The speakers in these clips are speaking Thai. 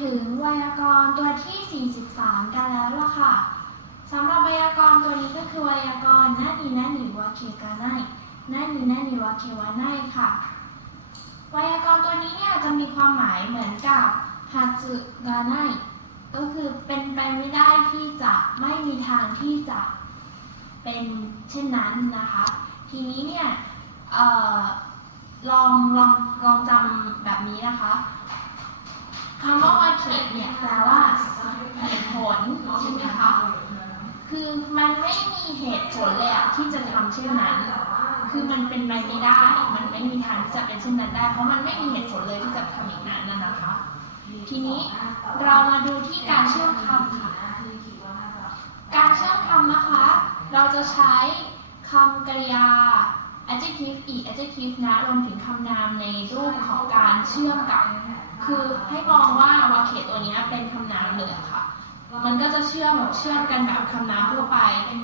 ถึงไวยากรณ์ตัวที่ 43 กันแล้วล่ะค่ะสำหรับไวยากรณ์ตัวนี้ก็คือไวยากรณ์นานีนานีวาเคกาไนนานีนานีวาเควาไนค่ะ ไวยากรณ์ตัวนี้เนี่ยจะมีความหมายเหมือนกับฮัตสึกาไนก็คือเป็นไปไม่ได้ที่จะไม่มีทางที่จะเป็นเช่นนั้นนะคะ ทีนี้เนี่ยออลองลองลองจำแบบนี้นะคะ คำว่าวาเขตเนี่ยแปลว่าเหตุผลใช่ไหมคะคือมันไม่มีเหตุผลเลยอะที่จะทำเช่นนั้น คือมันเป็นไปไม่ได้ มันไม่มีทางที่จะเป็นเช่นนั้นได้ เพราะมันไม่มีเหตุผลเลยที่จะทำอย่างนั้นนะนะคะ ทีนี้เรามาดูที่การเชื่อมคำค่ะ การเชื่อมคำนะคะ เราจะใช้คำกริยา adjective อีก adjective นะรวมถึงคำนามในรูปของการเชื่อมกับ คือให้มองว่าวาเขตตัวนี้เป็นคำนามเหลยอค่ะ มันก็จะเชื่อมแบบเชื่อมกันแบบคำนามทั่วไป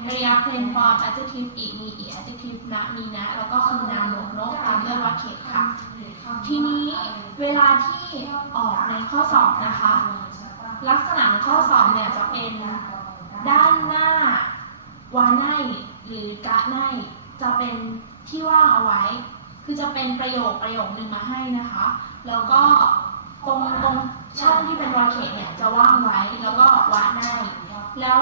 กริยา plain form adjective อีมีอี adjective นะมีนะ แล้วก็คำนามหมวกนกตามด้วยวาเขตค่ะ ทีนี้เวลาที่ออกในข้อสอบนะคะ ลักษณะข้อสอบเนี่ยจะเป็นด้านหน้าวาไนหรือกะไนจะเป็นที่ว่างเอาไว้ คือจะเป็นประโยคประโยคนึงมาให้นะคะ แล้วก็ ตรงตรงช่องที่เป็นวาเขตเนี่ยจะว่างไว้แล้วก็วาไนแล้ว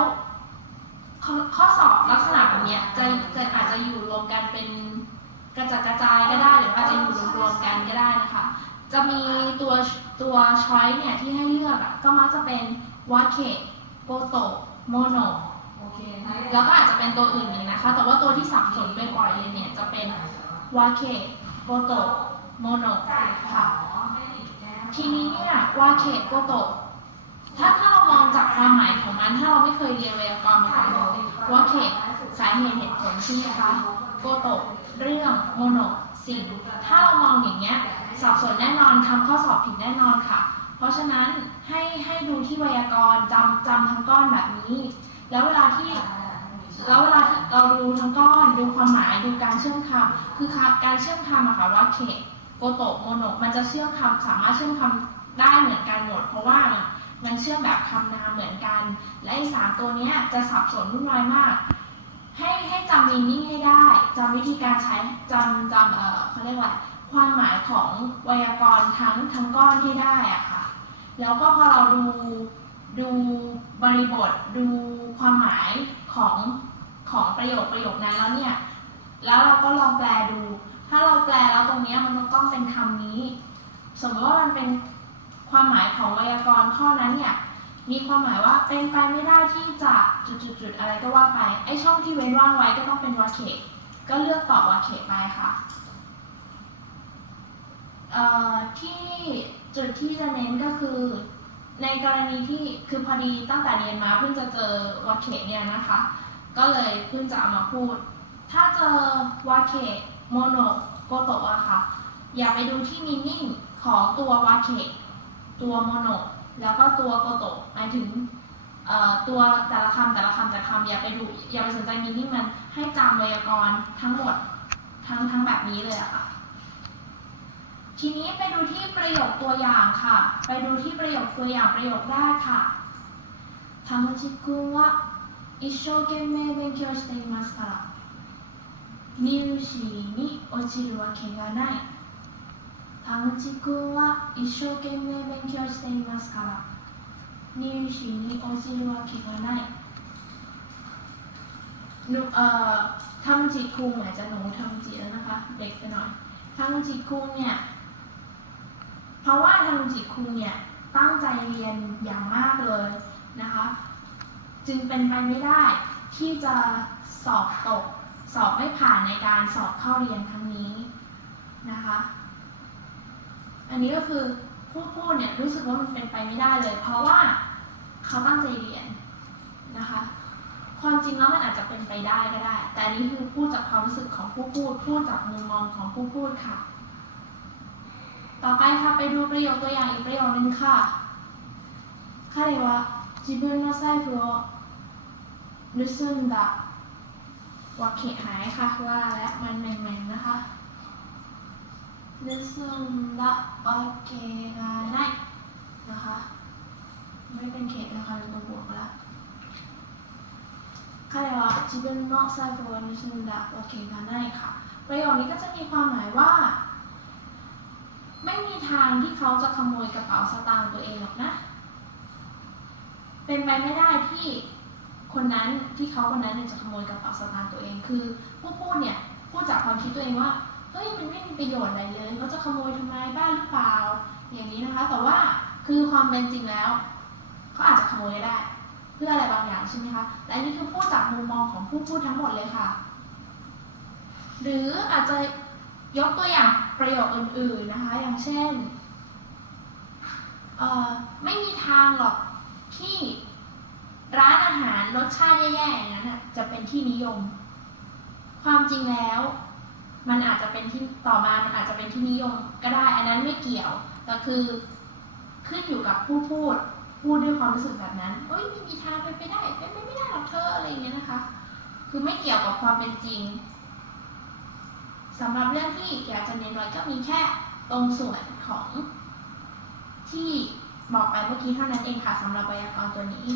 ข้อข้อสอบลักษณะแบบเนี้ยจะจะอาจจะอยู่รวมกันเป็นกระจัดกระจายก็ได้ หรืออาจจะอยู่รวมๆกันก็ได้นะคะ จะมีตัวตัวช้อยเนี่ยที่ให้เลือกอะก็มักจะเป็นวาเคโกโตโมโนแล้วก็อาจจะเป็นตัวอื่นหนึ่งนะคะ แต่ว่าตัวที่สับสนบ่อยๆเลยเนี่ยจะเป็นวาเคโกโตโมโนค่ะ ทีนี้เนี่ยว่าเคโกโตะถ้าถ้าเรามองจากความหมายของมันถ้าเราไม่เคยเรียนไวยากรณ์มาก่อนเลยวาเคสาเหตุเหตุผลใช่ไหมคะโกโตะเรื่องโมโนสิ่งถ้าเรามองอย่างเงี้ยสับสนแน่นอนทำข้อสอบผิดแน่นอนค่ะ เพราะฉะนั้นให้ให้ดูที่ไวยากรณ์จำจำทั้งก้อนแบบนี้ แล้วเวลาที่แล้วเวลาเราดูทั้งก้อนดูความหมายดูการเชื่อมคำคือคการเชื่อมคำอะค่ะว่าเค โกโตโมโนมันจะเชื่อมคำสามารถเชื่อมคำได้เหมือนกันหมดเพราะว่ามันเชื่อมแบบคำนามเหมือนกัน และไอ้สามตัวนี้จะสับสนวุ่นวายมาก ให้ให้จำมีนิ่งให้ได้จำวิธีการใช้จำจำเออเขาเรียกว่าความหมายของไวยากรณ์ทั้งทั้งก้อนให้ได้อะค่ะ แล้วก็พอเราดูดูบริบทดูความหมายของของประโยคประโยคนั้นแล้วเนี่ย แล้วเราก็ลองแปลดู ถ้าเราแปลแล้วตรงนี้มันต้องเป็นคำนี้ สมมติว่ามันเป็นความหมายของไวยากรณ์ข้อนั้นเนี่ยมีความหมายว่าเป็นไปไม่ได้ที่จะจุดๆๆอะไรก็ว่าไปไอช่องที่เว้นว่างไว้ก็ต้องเป็นวาเคก็เลือกตอบวาเคไปค่ะเอ่อที่จุดที่จะเน้นก็คือ ในกรณีที่คือพอดีตั้งแต่เรียนมาเพิ่งจะเจอวาเคเนี่ยนะคะ ก็เลยเพิ่งจะเอามาพูด ถ้าเจอวาเค โมโนโกโตะอะค่ะ อย่าไปดูที่มีนิ่งของตัววาเคตตัวโมโนแล้วก็ตัวโกโตะหมายถึงเอ่อตัวแต่ละคำแต่ละคำแต่ละคำอย่าไปดูอย่าไปสนใจมีนิ่งมันให้จำไวยากรณ์ทั้งหมดทั้งทั้งแบบนี้เลยอะค่ะ ทีนี้ไปดูที่ประโยคตัวอย่างค่ะ ไปดูที่ประโยคตัวอย่างประโยคแรกค่ะทามุจิคุงは一生懸命勉強していますから 入試に落ちるわけがない田口くんは一生懸命勉強していますから入試に落ちるわけがないหนูเอ่อทำจิคุงอาจจะหนูทำจิแล้วนะคะ เด็กไปหน่อยทำจิคุงเนี่ย เพราะว่าทางจิตครูเนี่ยตั้งใจเรียนอย่างมากเลยนะคะ จึงเป็นไปไม่ได้ที่จะสอบตก สอบไม่ผ่านในการสอบเข้าเรียนครั้งนี้นะคะ อันนี้ก็คือผู้พูดเนี่ยรู้สึกว่ามันเป็นไปไม่ได้เลย เพราะว่าเขาตั้งใจเรียนนะคะ ความจริงแล้วมันอาจจะเป็นไปได้ก็ได้ แต่อันนี้คือพูดจากความรู้สึกของผู้พูด พูดจากมุมมองของผู้พูดค่ะ ต่อไปค่ะไปดูประโยคตัวอย่างอีกประโยคนึงค่ะ彼は自分の財布を盗んだ วาเขตหาค่ะว่าและมันแมงแมนะคะลิซึมละโอเคกันไนนะคะ ไม่เป็นเขตนะคะเป็นตัวบวกละค่ะแล้วจิเบนนอกซาตัวนิซึมะโอเคงานไนค่ะ ประโยคนี้ก็จะมีความหมายว่า ไม่มีทางที่เขาจะขโมยกระเป๋าสตางค์ตัวเองหรอกนะ เป็นไปไม่ได้ที่ คนนั้นที่เขาคนนั้นเนี่ยจะขโมยกระเป๋าสตางค์ตัวเอง คือผู้พูดเนี่ยพูดจากความคิดตัวเองว่าเฮ้ยมันไม่มีประโยชน์อะไรเลยเขาจะขโมยทำไมบ้าหรือเปล่า อย่างนี้นะคะ แต่ว่าคือความเป็นจริงแล้วเขาอาจจะขโมยได้ เพื่ออะไรบางอย่างใช่ไหมคะและนี่คือพูดจากมุมมองของผู้พูดทั้งหมดเลยค่ะ หรืออาจจะยกตัวอย่างประโยคอื่น ๆนะคะ อย่างเช่นเออไม่มีทางหรอกที่ ร้านอาหารรสชาติแย่ๆอย่างนั้นน่ะจะเป็นที่นิยม ความจริงแล้ว มันอาจจะเป็นที่ต่อมา มันอาจจะเป็นที่นิยมก็ได้ อันนั้นไม่เกี่ยว แต่คือขึ้นอยู่กับผู้พูด พูดด้วยความรู้สึกแบบนั้นเอ้ยไม่มีทางเป็นไปได้เป็นไปไม่ได้หรอกเธออะไรอย่างเงี้ยนะคะ คือไม่เกี่ยวกับความเป็นจริงสำหรับเรื่องที่อยากจะเน้นไว้ก็มีแค่ตรงส่วนของที่บอกไปเมื่อกี้เท่านั้นเองค่ะสำหรับไวยากรณ์ตัวนี้